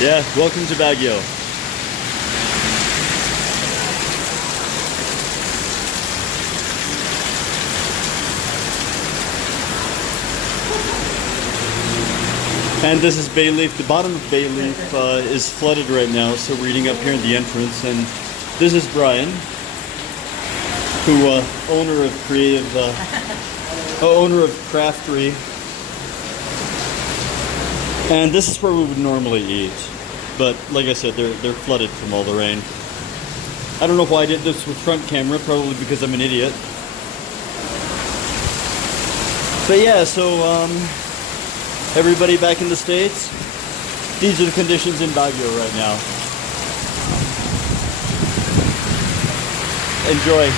Yeah, welcome to Baguio. And this is Bay Leaf. The bottom of Bay Leaf is flooded right now, so we're eating up here in the entrance. And this is Brian, who owner of Craftery. And this is where we would normally eat, but like I said, they're flooded from all the rain. I don't know why I did this with front camera, probably because I'm an idiot. But yeah, so everybody back in the States, these are the conditions in Baguio right now. Enjoy.